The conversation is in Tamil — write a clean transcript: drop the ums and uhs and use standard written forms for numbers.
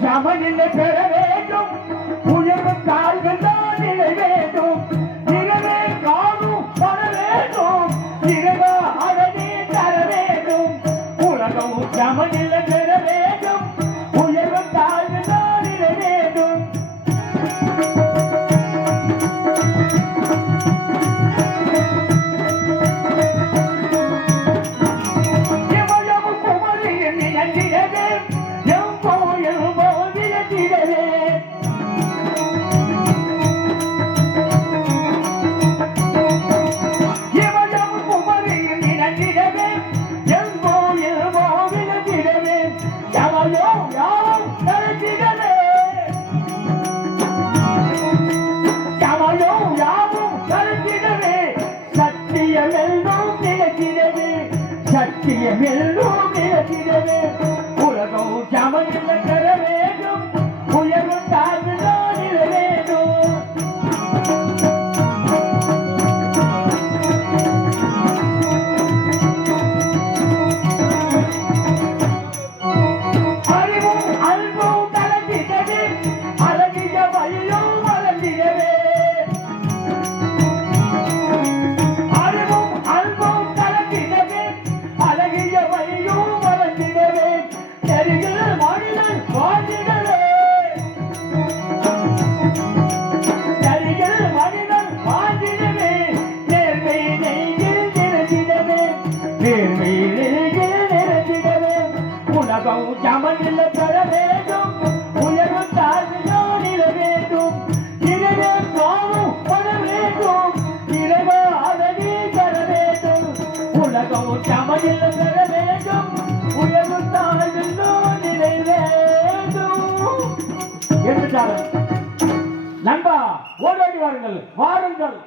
சமநிலை பெற வேண்டும் உயர்வு தாழ்கள் தான் நிலை வேண்டும் இரவே காணும் பட வேண்டும் இரவா அழகே தர வேண்டும் உலகம் சமநிலை பெற வேண்டும் உயர்வு தாழ்கள் தான் நிலை வேண்டும் உலகம் சமநிலை பெற வேண்டும் உயர்வு தாழ்வு தான் நிலை வேண்டும் அறிவும் அன்பும் கலந்திடவே அழகிய வழியும் வளர்ந்திடவே அறிவும் அன்பும் கலந்திடவே அழகிய வழியும் வளர்ந்திடவே நெறியில் மனிதன் வாழ்ந்திடவே நெறியில் மனிதன் வாழ்ந்திடவே நேர்மை நெய்யில் நிறைந்திடவே நேர்மை நெய்யில் நிறைந்திடவே உலகம் சமநிலை பெற வேண்டும் உயர்வு தாழ்வு நிலை வேண்டும் இரவே காணும் பட வேண்டும் இரவா அழகே தர வேண்டும் உலகம் சமநிலை பெற வேண்டும் உயர்வு தாழ்வு நிலை வேண்டும் என்றார்கள். நண்பா ஓடோடி வாருங்கள் வாருங்கள்.